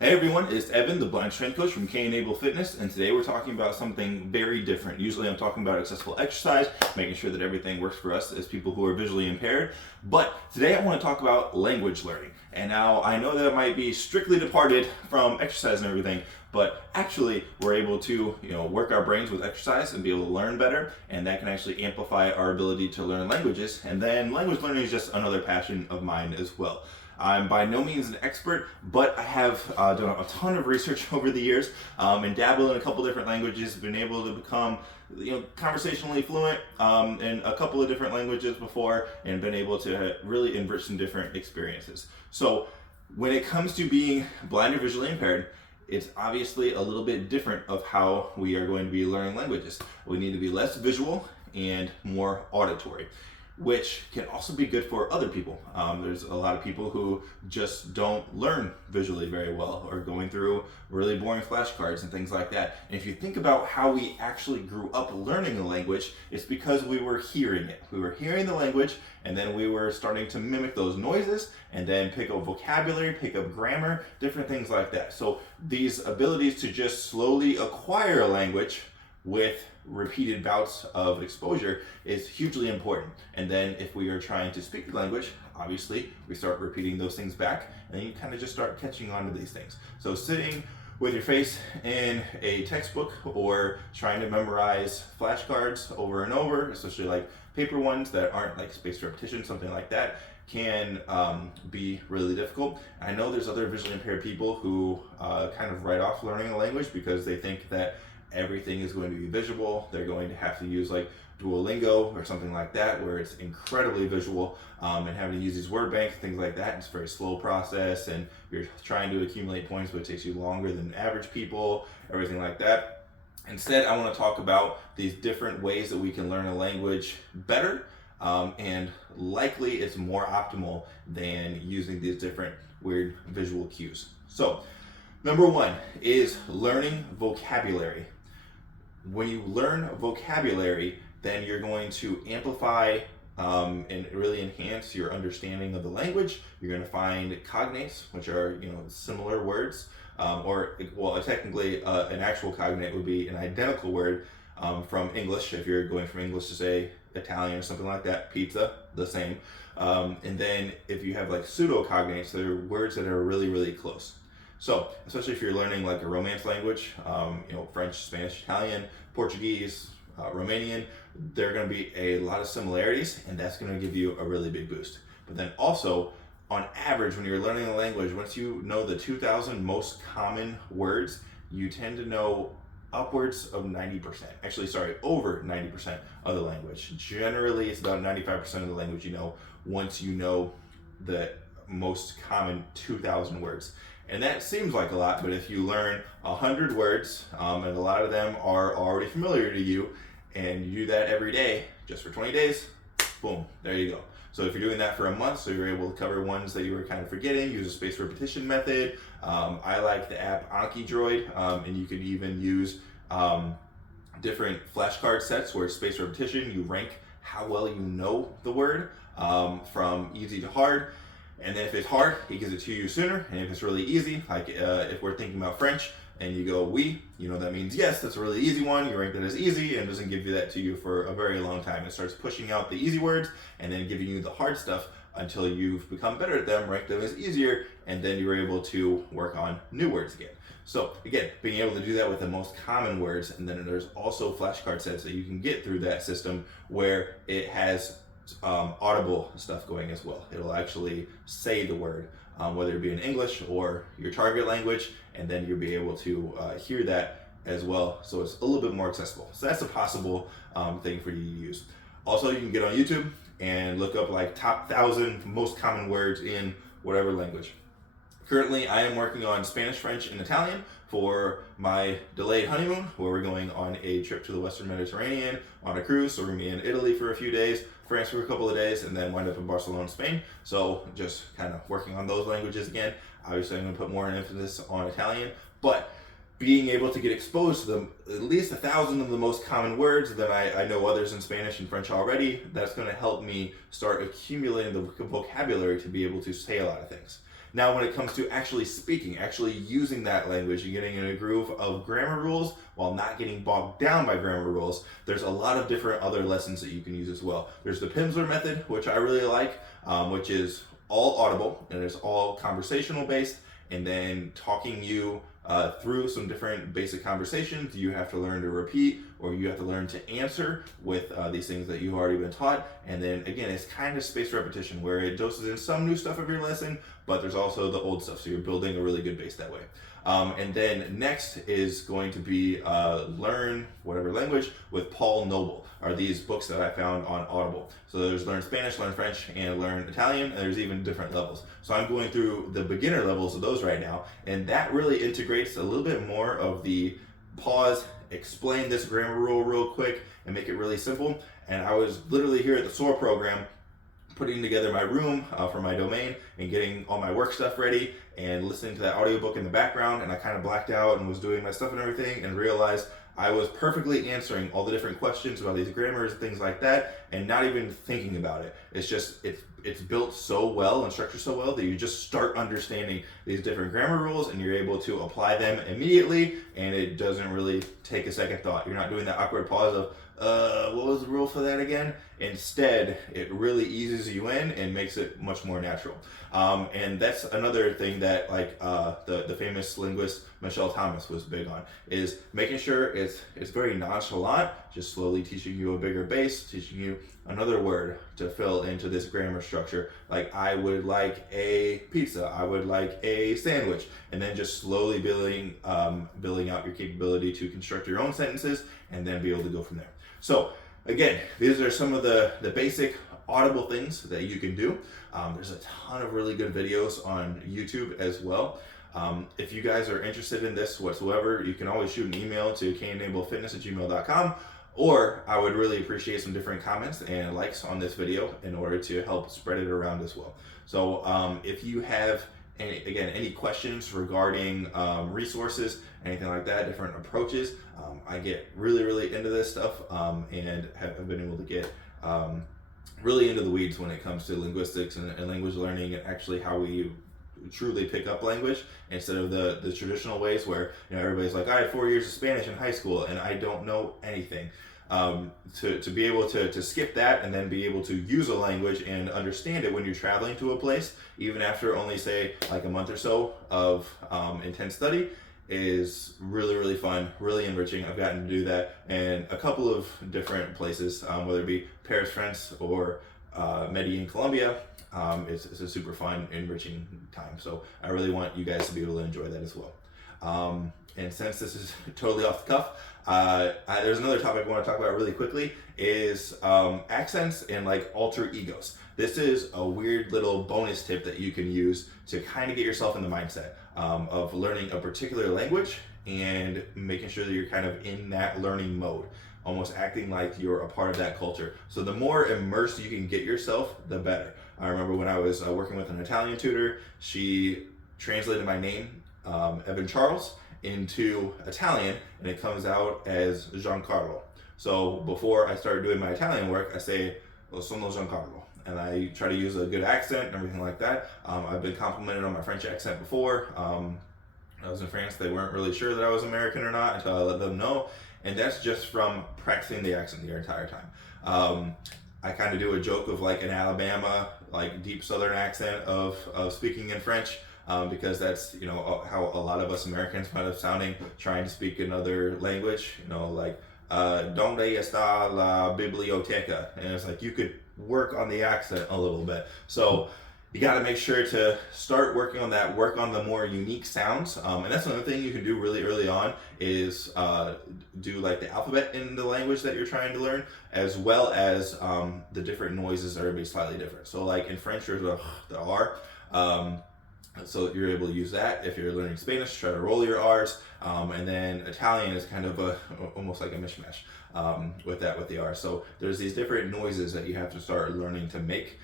Hey everyone, it's Evan, the blind strength coach from K-Enable Fitness, and today we're talking about something very different. Usually I'm talking about accessible exercise, making sure that everything works for us as people who are visually impaired, but today I want to talk about language learning. And now I know that it might be strictly departed from exercise and everything, but actually we're able to work our brains with exercise and be able to learn better, and that can actually amplify our ability to learn languages. And then language learning is just another passion of mine as well. I'm by no means an expert, but I have done a ton of research over the years and dabbled in a couple different languages, been able to become conversationally fluent in a couple of different languages before, and been able to really enrich some different experiences. So when it comes to being blind or visually impaired, it's obviously a little bit different of how we are going to be learning languages. We need to be less visual and more auditory, which can also be good for other people. There's a lot of people who just don't learn visually very well, or going through really boring flashcards and things like that. And if you think about how we actually grew up learning a language, it's because we were hearing it. We were hearing the language, and then we were starting to mimic those noises, and then pick up vocabulary, pick up grammar, different things like that. So these abilities to just slowly acquire a language with repeated bouts of exposure is hugely important. And then if we are trying to speak the language, obviously we start repeating those things back, and then you kind of just start catching on to these things. So sitting with your face in a textbook or trying to memorize flashcards over and over, especially like paper ones that aren't like spaced repetition, something like that, can be really difficult. I know there's other visually impaired people who kind of write off learning a language because they think that everything is going to be visual. They're going to have to use like Duolingo or something like that, where it's incredibly visual, and having to use these word banks, things like that. It's a very slow process, and you're trying to accumulate points, but it takes you longer than average people, everything like that. Instead, I want to talk about these different ways that we can learn a language better, and likely it's more optimal than using these different weird visual cues. So, number one is learning vocabulary. When you learn vocabulary, then you're going to amplify and really enhance your understanding of the language. You're going to find cognates, which are similar words, technically an actual cognate would be an identical word from English. If you're going from English to say Italian or something like that, pizza, the same. And then if you have like pseudo cognates, they're words that are really, really close. So, especially if you're learning like a Romance language, French, Spanish, Italian, Portuguese, Romanian, there are going to be a lot of similarities, and that's going to give you a really big boost. But then also, on average, when you're learning a language, once you know the 2,000 most common words, you tend to know upwards of 90%. Actually, sorry, over 90% of the language. Generally, it's about 95% of the language you know once you know the most common 2,000 words. And that seems like a lot, but if you learn 100 words, and a lot of them are already familiar to you, and you do that every day, just for 20 days, boom, there you go. So if you're doing that for a month, so you're able to cover ones that you were kind of forgetting, use a spaced repetition method. I like the app Anki Droid, and you could even use different flashcard sets where it's spaced repetition. You rank how well you know the word, from easy to hard. And then if it's hard, he gives it to you sooner. And if it's really easy, like if we're thinking about French and you go oui, that means yes, that's a really easy one. You rank that as easy, and it doesn't give you that to you for a very long time. It starts pushing out the easy words and then giving you the hard stuff until you've become better at them, rank them as easier, and then you're able to work on new words again. So again, being able to do that with the most common words, and then there's also flashcard sets that you can get through that system where it has audible stuff going as well. It'll actually say the word, whether it be in English or your target language, and then you'll be able to hear that as well. So it's a little bit more accessible. So that's a possible thing for you to use. Also, you can get on YouTube and look up like top 1,000 most common words in whatever language. Currently, I am working on Spanish, French, and Italian for my delayed honeymoon, where we're going on a trip to the Western Mediterranean on a cruise. So we're going to be in Italy for a few days, France for a couple of days, and then wind up in Barcelona, Spain. So just kind of working on those languages again. Obviously, I'm going to put more emphasis on Italian, but being able to get exposed to them, at least 1,000 of the most common words, then I know others in Spanish and French already. That's going to help me start accumulating the vocabulary to be able to say a lot of things. Now, when it comes to actually speaking, actually using that language and getting in a groove of grammar rules while not getting bogged down by grammar rules, there's a lot of different other lessons that you can use as well. There's the Pimsleur method, which I really like, which is all audible and it's all conversational based, and then talking you through some different basic conversations. You have to learn to repeat, or you have to learn to answer with these things that you've already been taught. And then again, it's kind of spaced repetition where it doses in some new stuff every lesson, but there's also the old stuff. So you're building a really good base that way. And then next is going to be Learn Whatever Language with Paul Noble, are these books that I found on Audible. So there's Learn Spanish, Learn French, and Learn Italian, and there's even different levels. So I'm going through the beginner levels of those right now, and that really integrates a little bit more of the pause, explain this grammar rule real quick, and make it really simple. And I was literally here at the SOAR program putting together my room for my domain and getting all my work stuff ready and listening to that audiobook in the background, and I kind of blacked out and was doing my stuff and everything and realized I was perfectly answering all the different questions about these grammars and things like that and not even thinking about it. It's just, it's built so well and structured so well that you just start understanding these different grammar rules and you're able to apply them immediately, and it doesn't really take a second thought. You're not doing that awkward pause of, what was the rule for that again? Instead, it really eases you in and makes it much more natural. And that's another thing that the famous linguist Michelle Thomas was big on, is making sure it's very nonchalant, just slowly teaching you a bigger base, teaching you another word to fill into this grammar structure. Like, I would like a pizza, I would like a sandwich, and then just slowly building out your capability to construct your own sentences and then be able to go from there. So again, these are some of the basic audible things that you can do. There's a ton of really good videos on YouTube as well. If you guys are interested in this whatsoever, you can always shoot an email to kenablepfitness@gmail.com, or I would really appreciate some different comments and likes on this video in order to help spread it around as well. So if you have any questions regarding resources, anything like that, different approaches, I get really into this stuff and have been able to get really into the weeds when it comes to linguistics and language learning, and actually how we truly pick up language instead of the traditional ways where, you know, everybody's like, I had 4 years of Spanish in high school and I don't know anything. To be able to skip that and then be able to use a language and understand it when you're traveling to a place, even after only say like a month or so of intense study, is really fun, really enriching. I've gotten to do that in a couple of different places, whether it be Paris, France, or Medellin, Colombia. It's a super fun, enriching time. So I really want you guys to be able to enjoy that as well. And since this is totally off the cuff, there's another topic I want to talk about really quickly, is accents and like alter egos. This is a weird little bonus tip that you can use to kind of get yourself in the mindset of learning a particular language and making sure that you're kind of in that learning mode, almost acting like you're a part of that culture. So the more immersed you can get yourself, the better. I remember when I was working with an Italian tutor, she translated my name, Evan Charles, into Italian, and it comes out as Giancarlo. So before I started doing my Italian work, I say, sono Giancarlo. And I try to use a good accent and everything like that. I've been complimented on my French accent before. I was in France, they weren't really sure that I was American or not until I let them know. And that's just from practicing the accent the entire time. I kind of do a joke of like an Alabama, like deep Southern accent of speaking in French, because that's, you know, how a lot of us Americans kind of sounding, trying to speak another language, you know, like, donde está la biblioteca? And it's like, you could work on the accent a little bit. So you got to make sure to start working on that, work on the more unique sounds. And that's another thing you can do really early on is do like the alphabet in the language that you're trying to learn, as well as the different noises that are be slightly different. So like in French, there's the R. So you're able to use that. If you're learning Spanish, try to roll your R's. And then Italian is kind of almost like a mishmash with the R. So there's these different noises that you have to start learning to make,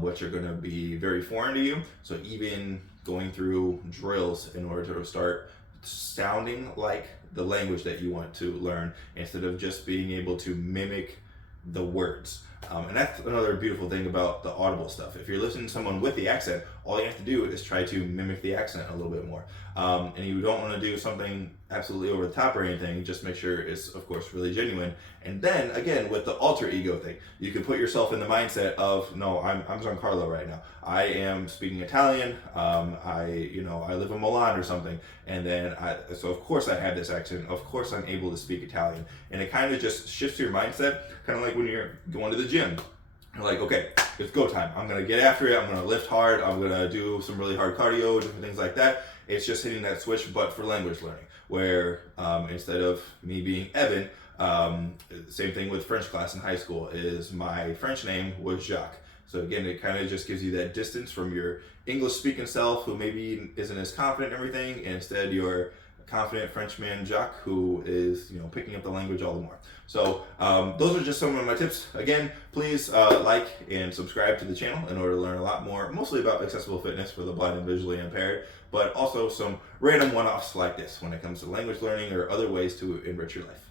which are going to be very foreign to you. So even going through drills in order to start sounding like the language that you want to learn, instead of just being able to mimic the words. And that's another beautiful thing about the audible stuff. If you're listening to someone with the accent, all you have to do is try to mimic the accent a little bit more. And you don't want to do something absolutely over the top or anything. Just make sure it's, of course, really genuine. And then, again, with the alter ego thing, you can put yourself in the mindset of, no, I'm Giancarlo right now. I am speaking Italian. I live in Milan or something. And then, so of course I have this accent. Of course I'm able to speak Italian. And it kind of just shifts your mindset, kind of like when you're going to the gym. You're like, okay, it's go time. I'm going to get after it. I'm going to lift hard. I'm going to do some really hard cardio, different things like that. It's just hitting that switch, but for language learning, where instead of me being Evan, same thing with French class in high school, is my French name was Jacques. So again, it kind of just gives you that distance from your English speaking self who maybe isn't as confident in everything, and instead your confident Frenchman Jacques who is picking up the language all the more. So those are just some of my tips. Again, please like and subscribe to the channel in order to learn a lot more, mostly about accessible fitness for the blind and visually impaired, but also some random one-offs like this when it comes to language learning or other ways to enrich your life.